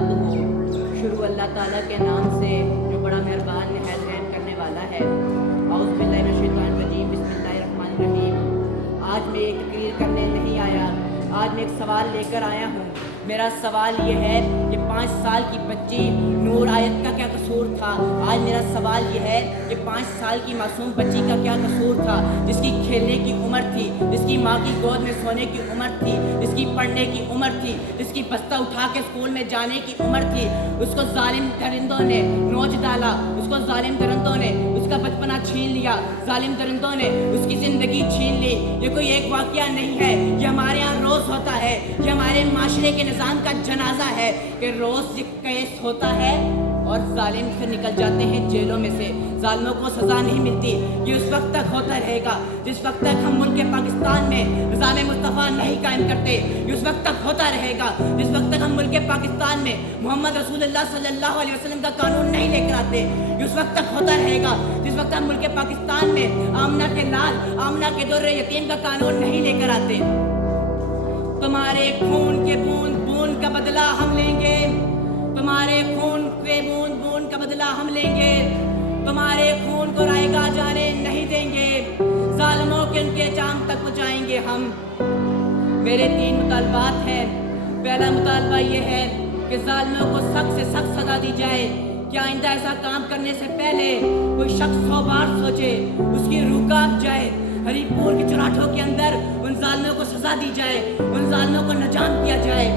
वबरकातुहू। शुरू अल्लाह ताला के नाम से जो बड़ा मेहरबान नहायत रहम करने वाला है। औज़ु बिल्लाहि मिनश शैतानिर रजीम, बिस्मिल्लाहिर रहमानिर रहीम। आज मैं एक तकरीर करने नहीं आया, आज मैं एक सवाल लेकर आया हूँ। मेरा सवाल ये है कि 5 साल की बच्ची नूर आयत का क्या कसूर था। आज मेरा सवाल ये है कि 5 साल की मासूम बच्ची का क्या कसूर था, जिसकी खेलने की उम्र थी, जिसकी माँ की गोद में सोने की उम्र थी, जिसकी पढ़ने की उम्र थी, जिसकी बस्ता उठा के स्कूल में जाने की उम्र थी। उसको जालिम दरिंदों ने नोच डाला, उसको जालिम दरिंदों ने उसका बचपना छीन लिया, जालिम दरिंदों ने उसकी ज़िंदगी छीन ली। ये कोई एक वाक़या नहीं है, ये हमारे यहाँ रोज़ होता है, ये हमारे माशरे के निज़ाम का जनाजा है कि रोज़ ये केस होता है और जालिम फिर निकल जाते हैं जेलों में से, जालिमों को सज़ा नहीं मिलती। ये उस वक्त तक होता रहेगा जिस वक्त तक हम मुल्क पाकिस्तान में निज़ाम मुस्तफ़ा नहीं कायम करते। ये उस वक्त तक होता रहेगा जिस वक्त तक हम मुल्क पाकिस्तान में मोहम्मद रसूलुल्लाह सल्लल्लाहु अलैहि वसल्लम का कानून नहीं लेकर आते। ये उस वक्त तक होता रहेगा जिस वक्त हम मुल्क पाकिस्तान में आमना के लाल, आमना के दुर्रे यतीम का कानून नहीं लेकर आते। तुम्हारे खून के बूंद बूंद का बदला हम लेंगे, तुम्हारे खून के बूंद बूंद का बदला हम लेंगे, तुम्हारे खून को रायगा जाने नहीं देंगे, जालिमों के उनके जाम तक पहुँचाएंगे हम। मेरे 3 मुतालबात हैं। पहला मुतालबा ये है कि जालिमों को सख्त से सख्त सज़ा दी जाए। क्या आइंदा ऐसा काम करने से पहले कोई शख्स 100 बार सोचे, उसकी रूह कांप जाए। हरीपुर के चुराठों के अंदर उन जालिमों को सज़ा दी जाए, उन जालिमों को नजाम किया जाए।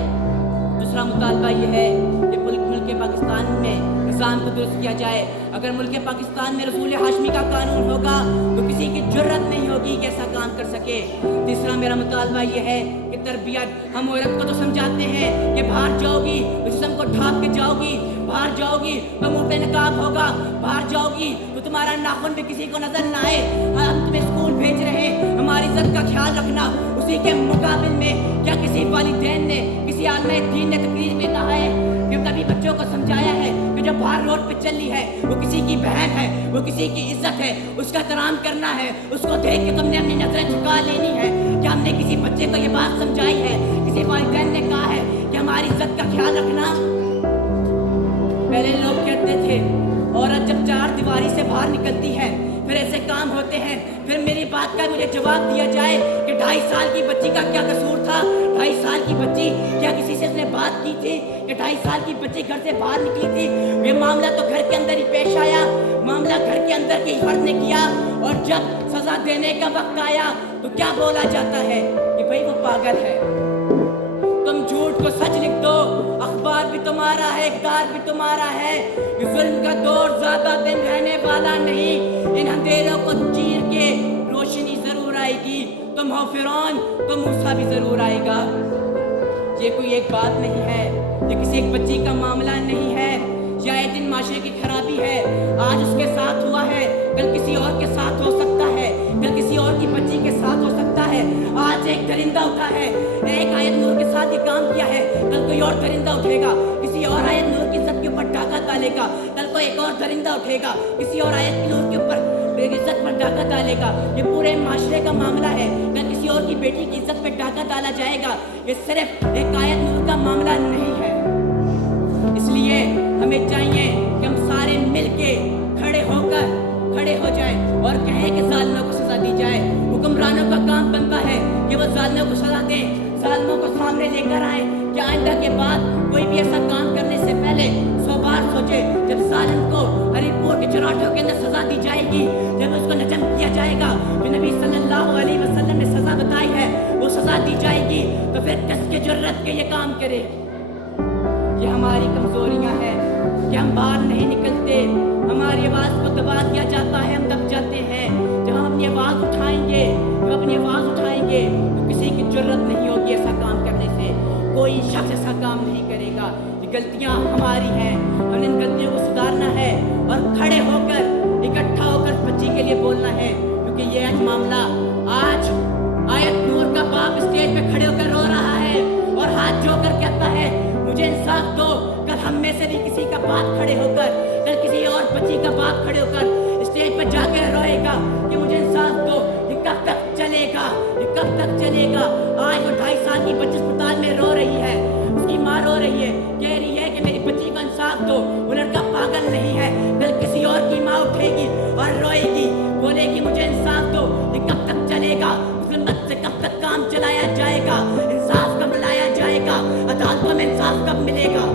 दूसरा मुतालबा ये है कि मुल्क पाकिस्तान में निज़ाम को दुरुस्त किया जाए। अगर मुल्क पाकिस्तान में रसूल हाशमी का कानून होगा तो किसी की जुर्रत नहीं होगी कि ऐसा काम कर सके। तीसरा मेरा मुतालबा ये है कि तरबियत। हम औरत को तो समझाते हैं कि बाहर जाओगी तो जिस्म को ढाँप के जाओगी, बाहर जाओगी तो मुँह पे नकाब होगा, बाहर जाओगी तो तुम्हारा नाखून भी किसी को नजर ना आए। हम तुम्हें स्कूल भेज रहे हैं, हमारी इज्जत का ख्याल रखना। उसी के मुकाबिल में क्या किसी वालिदैन ने, किसी आलमे दीन ने तकरीर में कहा है कि कभी बच्चों को समझाया है कि जो बाहर रोड पे चली है वो किसी की बहन है, वो किसी की इज्जत है, उसका एहतराम करना है, उसको देख के तुमने अपनी नजरें झुका लेनी है। क्या हमने किसी बच्चे को ये बात समझाई है? किसी वालिदैन ने कहा है कि हमारी इज्जत का ख्याल रखना? पहले लोग कहते थे औरत जब 4 दीवारी से बाहर निकलती है फिर ऐसे काम होते हैं। फिर मेरी बात का मुझे जवाब दिया जाए कि 2.5 साल की बच्ची का क्या कसूर था। 2.5 साल की बच्ची, क्या किसी से उसने बात की थी कि 2.5 साल की बच्ची घर से बाहर निकली थी? ये मामला तो घर के अंदर ही पेश आया, मामला घर के अंदर के फर्द ने किया। और जब सजा देने का वक्त आया तो क्या बोला जाता है कि भाई वो पागल है। तुम झूठ को सच लिख दो, अखबार भी तुम्हारा है, इक़्तिदार भी तुम्हारा है। ये जुल्म का दौर ज्यादा दिन रहने वाला नहीं, इन अंधेरों को चीर के रोशनी जरूर आएगी। तुम हो फिरौन तो मूसा भी जरूर आएगा। ये कोई एक बात नहीं है, ये किसी एक बच्ची का मामला नहीं है, या एक दिन माशरे की खराबी है। आज उसके साथ हुआ है, कल किसी और के साथ हो सकता है, कल किसी और की बच्ची के साथ हो सकता है। आज एक दरिंदा उठा है, एक आयत नूर के साथ ये काम किया है, कल कोई और दरिंदा उठेगा, किसी और आयत नूर की इज्जत के ऊपर डाका डालेगा। कल को एक और दरिंदा उठेगा, किसी और आयत नूर के ऊपर इज्जत पर डाका डालेगा। ये पूरे माशरे का मामला है, कल किसी और की बेटी की इज्जत पे डाका डाला जाएगा। ये सिर्फ एक आयत नूर का मामला नहीं है। इसलिए हमें चाहिए कि हम सारे मिलके खड़े हो जाएं और कहें कि जालिमों को सजा दी जाए। हुक्मरानों का काम बनता है कि वो जालिमों को सजा दें, जालिमों को सामने लेकर आए कि आइंदा के बाद कोई भी ऐसा काम करने से पहले 100 बार सोचे। जब जालिम को हरीपुर के चुराठों के अंदर सजा दी जाएगी, जब उसको नजम किया जाएगा, जो नबी सल्लल्लाहु अलैहि वसल्लम ने सजा बताई है वो सजा दी जाएगी, तो फिर किसके जुर्रत के ये काम करे? ये हमारी कमजोरियां हैं कि हम बाहर नहीं निकलते, हमारी आवाज़ को दबा दिया जाता है, हम दब जाते हैं। जब हम अपनी आवाज़ उठाएंगे, तो किसी की जुर्रत नहीं होगी ऐसा काम करने से, कोई शख्स ऐसा काम नहीं करेगा। ये गलतियाँ हमारी हैं, हमें इन गलतियों को सुधारना है और खड़े होकर इकट्ठा होकर बच्ची के लिए बोलना है। क्योंकि ये आज मामला, आज आयत नूर का बाप स्टेज पे खड़े होकर रो रहा है और हाथ जोड़कर कहता है मुझे इंसाफ दो। कल हम में से भी किसी का बाप खड़े होकर, कल किसी और बच्ची का बाप खड़े होकर स्टेज पर जाकर रोएगा कि मुझे इंसाफ दो। ये कब तक चलेगा? ये कब तक चलेगा? आज वो 2.5 साल की बच्ची अस्पताल में रो रही है, उसकी माँ रो रही है, कह रही है कि मेरी गा। अदालतों में इंसाफ कब मिलेगा?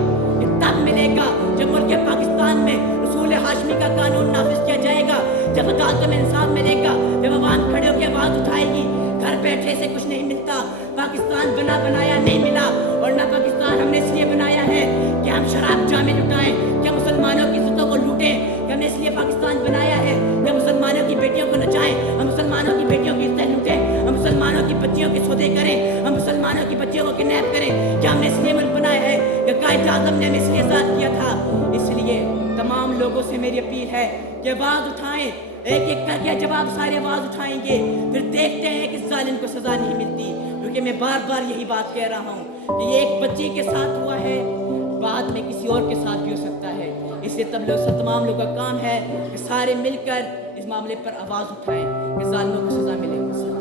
ये तब मिलेगा जब मुल्क पाकिस्तान में उसूल हाशमी का कानून नाफिज किया जाएगा, जब अदालतों में इंसाफ मिलेगा, जब अवाम खड़े होकर आवाज़ उठाएगी। घर बैठे से कुछ नहीं मिलता। पाकिस्तान बना बनाया नहीं मिला, और ना पाकिस्तान हमने इसलिए बनाया है कि हम शराब जामे लुटाएं, कि मुसलमानों की इज्जतों को लूटें। कि हमने इसलिए पाकिस्तान बनाया है कि मुसलमानों की बेटियों को नचाएं, हम मुसलमानों की बेटियों की इज्जत लूटें, हम मुसलमानों की बच्चियों के सौदे करें, हम मुसलमानों की बच्चियों को किडनैप करें। क्या हमने इसलिए मुल्क बनाया है कि कायद आज़म ने हमें इसलिए आज़ाद किया था? इसलिए तमाम लोगों से मेरी अपील है कि आवाज़ उठाएं, एक एक करके जब आप सारे आवाज़ उठाएंगे फिर देखते हैं कि जालिम को सज़ा नहीं मिलती। क्योंकि मैं बार बार यही बात कह रहा हूँ कि ये एक बच्ची के साथ हुआ है, बाद में किसी और के साथ भी हो सकता है। इसलिए तमाम लोगों का काम है कि सारे मिलकर इस मामले पर आवाज़ उठाएं कि जालिमों को सज़ा मिले।